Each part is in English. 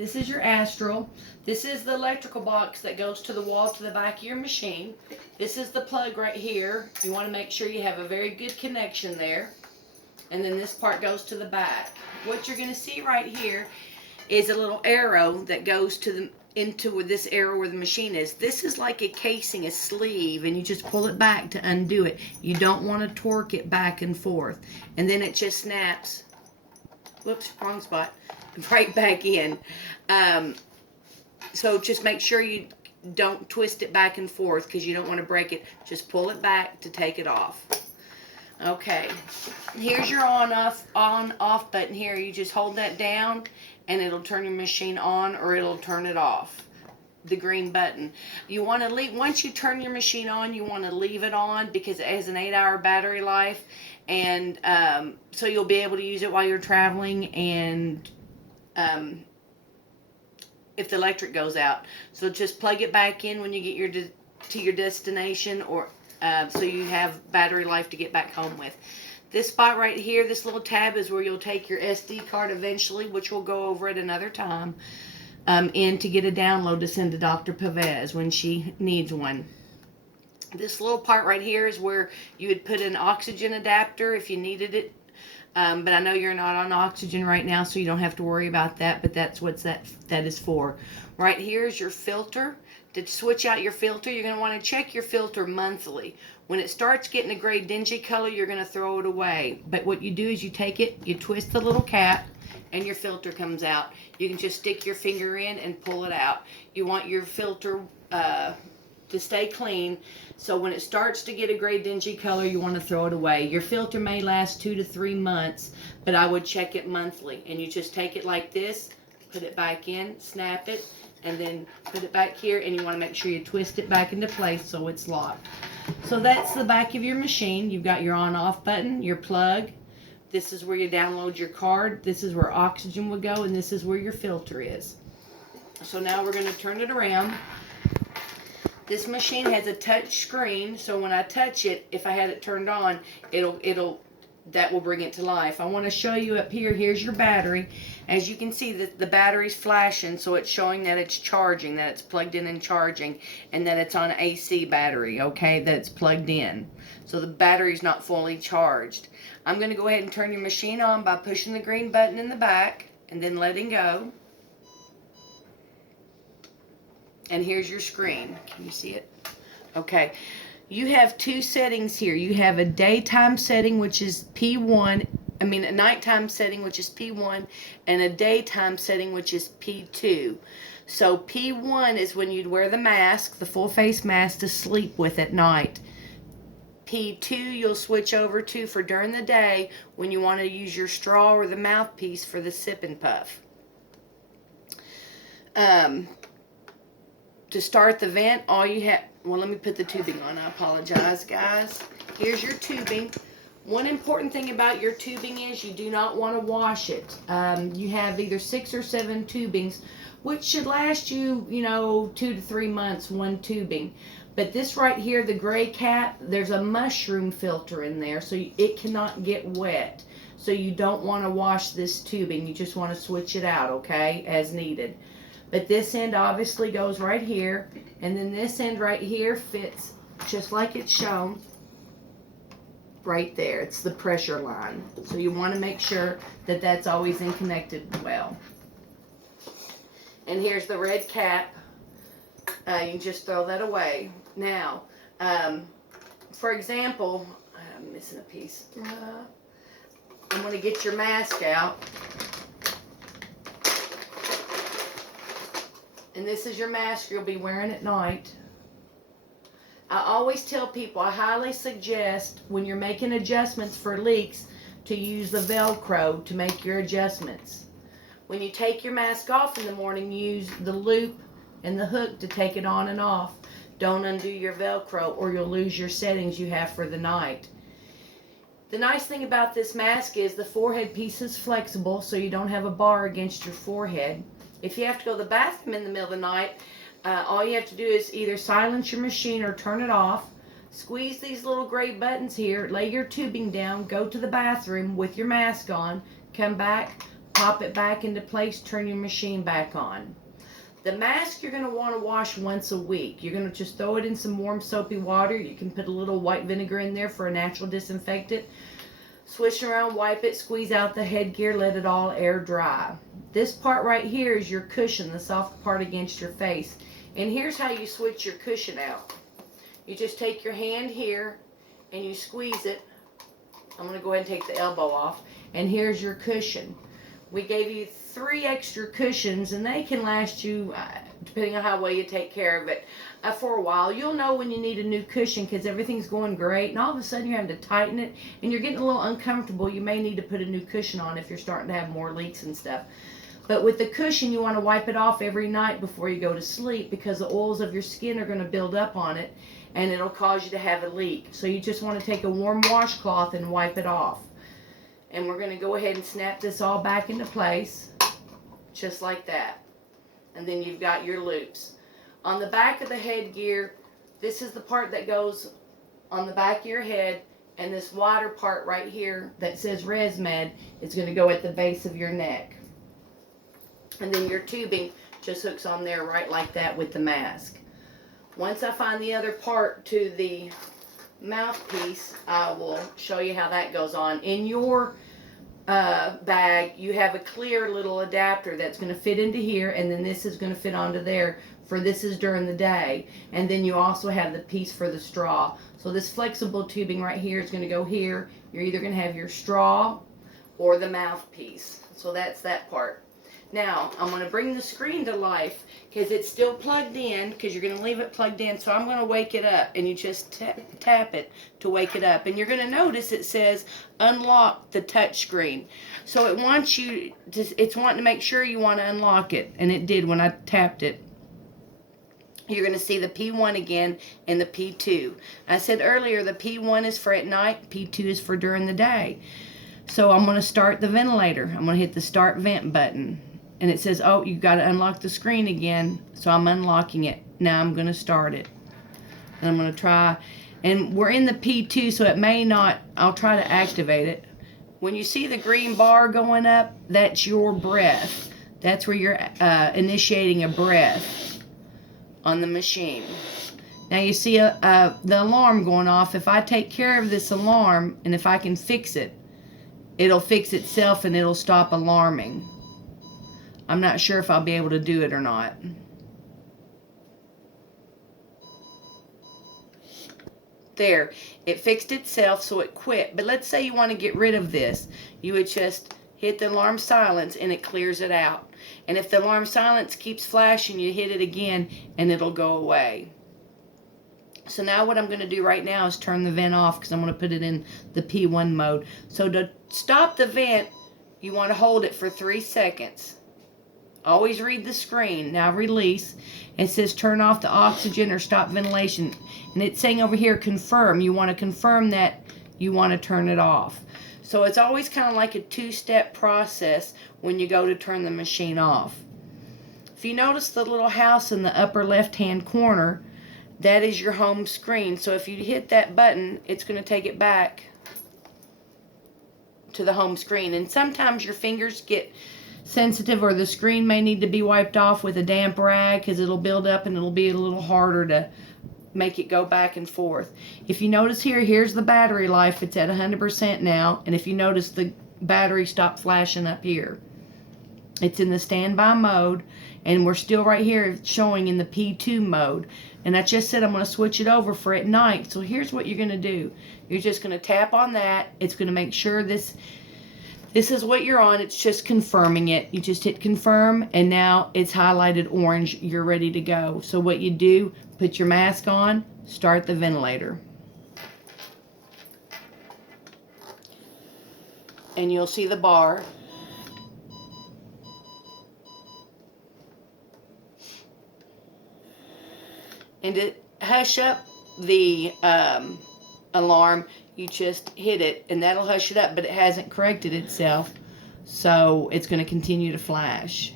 This is your Astral. This is the electrical box that goes to the wall to the back of your machine. This is the plug right here. You want to make sure you have a very good connection there. And then this part goes to the back. What you're going to see right here is a little arrow that goes to the into this arrow where the machine is. This is like a casing, a sleeve, and you just pull it back to undo it. You don't want to torque it back and forth. And then it just snaps. Whoops, wrong spot. Right back in. So just make sure you don't twist it back and forth because you don't want to break it. Just pull it back to take it off. Okay, here's your on off button here. You just hold that down and it'll turn your machine on or it'll turn it off. The green button. You want to leave, once you turn your machine on, you want to leave it on because it has an 8-hour battery life, and so you'll be able to use it while you're traveling and if the electric goes out. So just plug it back in when you get to your destination, or so you have battery life to get back home with. This spot right here, this little tab, is where you'll take your SD card eventually, which we'll go over at another time, in to get a download to send to Dr. Pavez when she needs one. This little part right here is where you would put an oxygen adapter if you needed it. But I know you're not on oxygen right now, so you don't have to worry about that, but that's what that is for. Right here is your filter. To switch out your filter, you're going to want to check your filter monthly. When it starts getting a gray dingy color, you're going to throw it away. But what you do is you take it, you twist the little cap, and your filter comes out. You can just stick your finger in and pull it out. You want your filter to stay clean, so when it starts to get a gray dingy color, you want to throw it away. Your filter may last 2 to 3 months, but I would check it monthly. And you just take it like this, put it back in, snap it, and then put it back here, and you want to make sure you twist it back into place so it's locked. So that's the back of your machine. You've got your on-off button, your plug. This is where you download your card. This is where oxygen would go, and this is where your filter is. So now we're going to turn it around. This machine has a touch screen, so when I touch it, if I had it turned on, that will bring it to life. I want to show you up here. Here's your battery. As you can see, the battery's flashing, so it's showing that it's charging, that it's plugged in and charging, and that it's on AC battery, okay, that it's plugged in. So the battery's not fully charged. I'm going to go ahead and turn your machine on by pushing the green button in the back and then letting go. And here's your screen. Can you see it? Okay. You have 2 settings here. You have a daytime setting, which is P1. A nighttime setting, which is P1, and a daytime setting, which is P2. So P1 is when you'd wear the mask, the full face mask, to sleep with at night. P2 you'll switch over to for during the day when you want to use your straw or the mouthpiece for the sip and puff. To start the vent, all you have... Well, let me put the tubing on. I apologize, guys. Here's your tubing. One important thing about your tubing is you do not want to wash it. You have either 6 or 7 tubings, which should last you, 2 to 3 months, one tubing. But this right here, the gray cap, there's a mushroom filter in there, so it cannot get wet. So you don't want to wash this tubing. You just want to switch it out, okay, as needed. But this end obviously goes right here, and then this end right here fits just like it's shown right there. It's the pressure line. So you want to make sure that that's always in connected well. And here's the red cap. You can just throw that away. Now, for example, I'm missing a piece. I'm going to get your mask out. And this is your mask you'll be wearing at night. I always tell people, I highly suggest when you're making adjustments for leaks to use the Velcro to make your adjustments. When you take your mask off in the morning, use the loop and the hook to take it on and off. Don't undo your Velcro or you'll lose your settings you have for the night. The nice thing about this mask is the forehead piece is flexible, so you don't have a bar against your forehead. If you have to go to the bathroom in the middle of the night, all you have to do is either silence your machine or turn it off. Squeeze these little gray buttons here, lay your tubing down, go to the bathroom with your mask on, come back, pop it back into place, turn your machine back on. The mask you're going to want to wash once a week. You're going to just throw it in some warm soapy water. You can put a little white vinegar in there for a natural disinfectant. Swish around, wipe it, squeeze out the headgear, let it all air dry. This part right here is your cushion, the soft part against your face. And here's how you switch your cushion out. You just take your hand here and you squeeze it. I'm going to go ahead and take the elbow off. And here's your cushion. We gave you 3 extra cushions, and they can last you, depending on how well you take care of it, for a while. You'll know when you need a new cushion because everything's going great, and all of a sudden you're having to tighten it, and you're getting a little uncomfortable. You may need to put a new cushion on if you're starting to have more leaks and stuff. But with the cushion, you want to wipe it off every night before you go to sleep because the oils of your skin are going to build up on it, and it'll cause you to have a leak. So you just want to take a warm washcloth and wipe it off. And we're going to go ahead and snap this all back into place, just like that. And then you've got your loops. On the back of the headgear, this is the part that goes on the back of your head, and this wider part right here that says ResMed is going to go at the base of your neck. And then your tubing just hooks on there right like that with the mask. Once I find the other part to the mouthpiece, I will show you how that goes on. In your bag, you have a clear little adapter that's going to fit into here, and then this is going to fit onto there. For this is during the day, and then you also have the piece for the straw. So this flexible tubing right here is going to go here. You're either going to have your straw or the mouthpiece. So that's that part. Now, I'm going to bring the screen to life because it's still plugged in because you're going to leave it plugged in. So I'm going to wake it up, and you just tap it to wake it up. And you're going to notice it says unlock the touch screen. So it wants you to, it's wanting to make sure you want to unlock it. And it did when I tapped it. You're going to see the P1 again and the P2. I said earlier the P1 is for at night, P2 is for during the day. So I'm going to start the ventilator. I'm going to hit the start vent button. And it says, oh, you got to unlock the screen again. So I'm unlocking it. Now I'm going to start it. And I'm going to try. And we're in the P2, so it may not. I'll try to activate it. When you see the green bar going up, that's your breath. That's where you're initiating a breath on the machine. Now you see the alarm going off. If I take care of this alarm, and if I can fix it, it'll fix itself and it'll stop alarming. I'm not sure if I'll be able to do it or not. There, it fixed itself, so it quit. But let's say you want to get rid of this. You would just hit the alarm silence and it clears it out. And if the alarm silence keeps flashing, you hit it again and it'll go away. So now what I'm going to do right now is turn the vent off because I'm going to put it in the P1 mode. So to stop the vent, you want to hold it for 3 seconds. Always read the screen. Now release. It says turn off the oxygen or stop ventilation. And it's saying over here confirm. You want to confirm that you want to turn it off. So it's always kind of like a 2-step process when you go to turn the machine off. If you notice the little house in the upper left-hand corner, that is your home screen. So if you hit that button, it's going to take it back to the home screen. And sometimes your fingers get sensitive, or the screen may need to be wiped off with a damp rag because it'll build up and it'll be a little harder to make it go back and forth. If you notice here, here's the battery life. It's at 100% now. And if you notice, the battery stopped flashing up here. It's in the standby mode, and we're still right here showing in the P2 mode. And I just said I'm going to switch it over for at night. So here's what you're going to do. You're just going to tap on that. It's going to make sure this is what you're on. It's just confirming it. You just hit confirm, and now it's highlighted orange. You're ready to go. So what you do, put your mask on, start the ventilator. And you'll see the bar. And to hush up the alarm, you just hit it, and that'll hush it up, but it hasn't corrected itself, so it's going to continue to flash.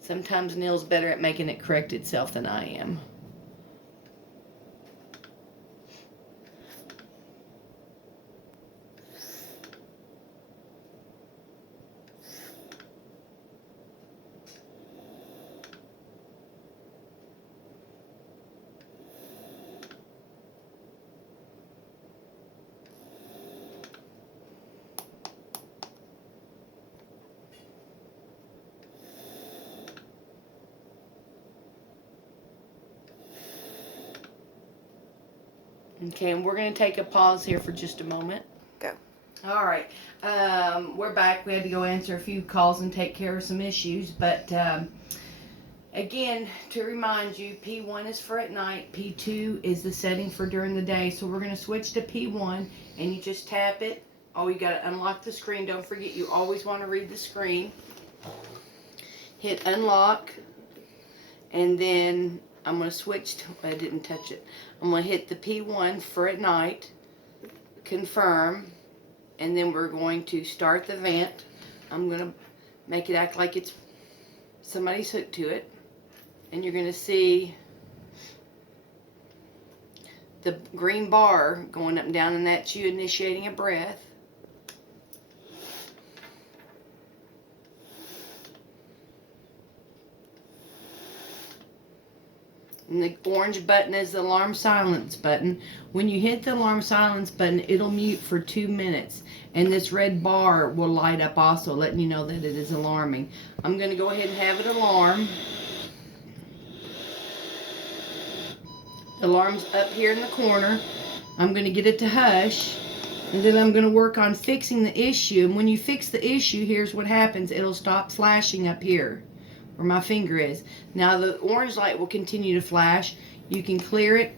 Sometimes Neil's better at making it correct itself than I am. Okay, and we're going to take a pause here for just a moment. Go. All right. We're back. We had to go answer a few calls and take care of some issues. But again, to remind you, P1 is for at night. P2 is the setting for during the day. So we're going to switch to P1, and you just tap it. Oh, you got to unlock the screen. Don't forget, you always want to read the screen. Hit unlock, and then I'm going to switch to, I didn't touch it. I'm going to hit the P1 for at night, confirm, and then we're going to start the vent. I'm going to make it act like it's somebody's hooked to it, and you're going to see the green bar going up and down, and that's you initiating a breath. And the orange button is the alarm silence button. When you hit the alarm silence button, it'll mute for 2 minutes. And this red bar will light up also, letting you know that it is alarming. I'm going to go ahead and have it alarm. The alarm's up here in the corner. I'm going to get it to hush. And then I'm going to work on fixing the issue. And when you fix the issue, here's what happens. It'll stop flashing up here where my finger is. Now the orange light will continue to flash. You can clear it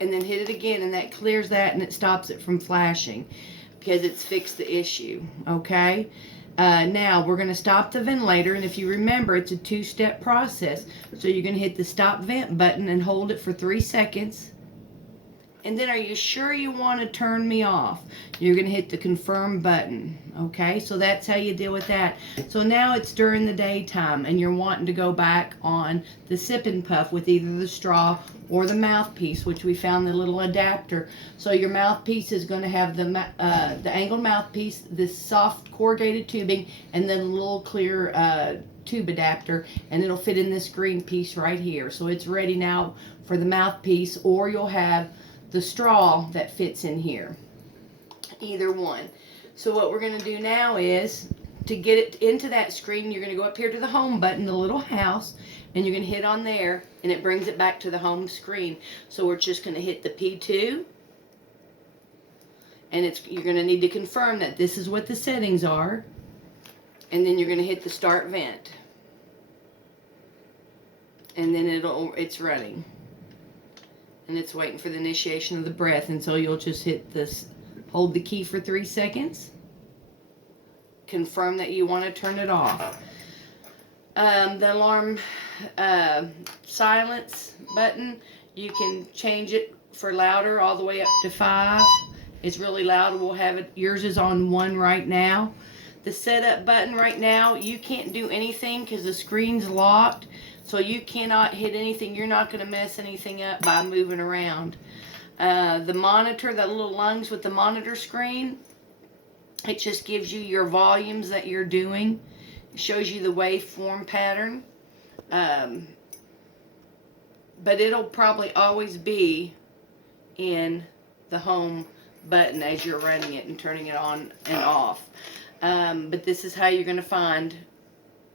and then hit it again, and that clears that, and it stops it from flashing because it's fixed the issue. Okay, now we're going to stop the ventilator, and if you remember, it's a 2-step process. So you're going to hit the stop vent button and hold it for 3 seconds. And then, are you sure you want to turn me off? You're going to hit the confirm button. Okay, so that's how you deal with that. So now it's during the daytime, and you're wanting to go back on the sip and puff with either the straw or the mouthpiece, which we found the little adapter. So your mouthpiece is going to have the angled mouthpiece, this soft corrugated tubing, and then a little clear tube adapter, and it'll fit in this green piece right here. So it's ready now for the mouthpiece, or you'll have the straw that fits in here. Either one. So what we're going to do now is, to get it into that screen, you're going to go up here to the home button, the little house, and you're going to hit on there, and it brings it back to the home screen. So we're just going to hit the P2, and you're going to need to confirm that this is what the settings are, and then you're going to hit the start vent, and then it's running. And it's waiting for the initiation of the breath, and so you'll just hit this, hold the key for 3 seconds, confirm that you want to turn it off. The alarm silence button, you can change it for louder all the way up to 5. It's really loud. We'll have it, yours is on 1 right now. The setup button right now, you can't do anything because the screen's locked. So you cannot hit anything. You're not going to mess anything up by moving around. The monitor, that little lungs with the monitor screen, it just gives you your volumes that you're doing. It shows you the waveform pattern. But it'll probably always be in the home button as you're running it and turning it on and off. But this is how you're going to find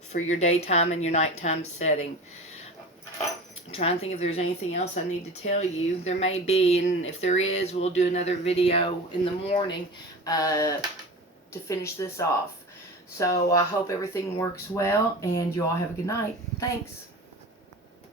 for your daytime and your nighttime setting. I'm trying to think if there's anything else I need to tell you. There may be, and if there is, we'll do another video in the morning to finish this off. So I hope everything works well, and you all have a good night. Thanks.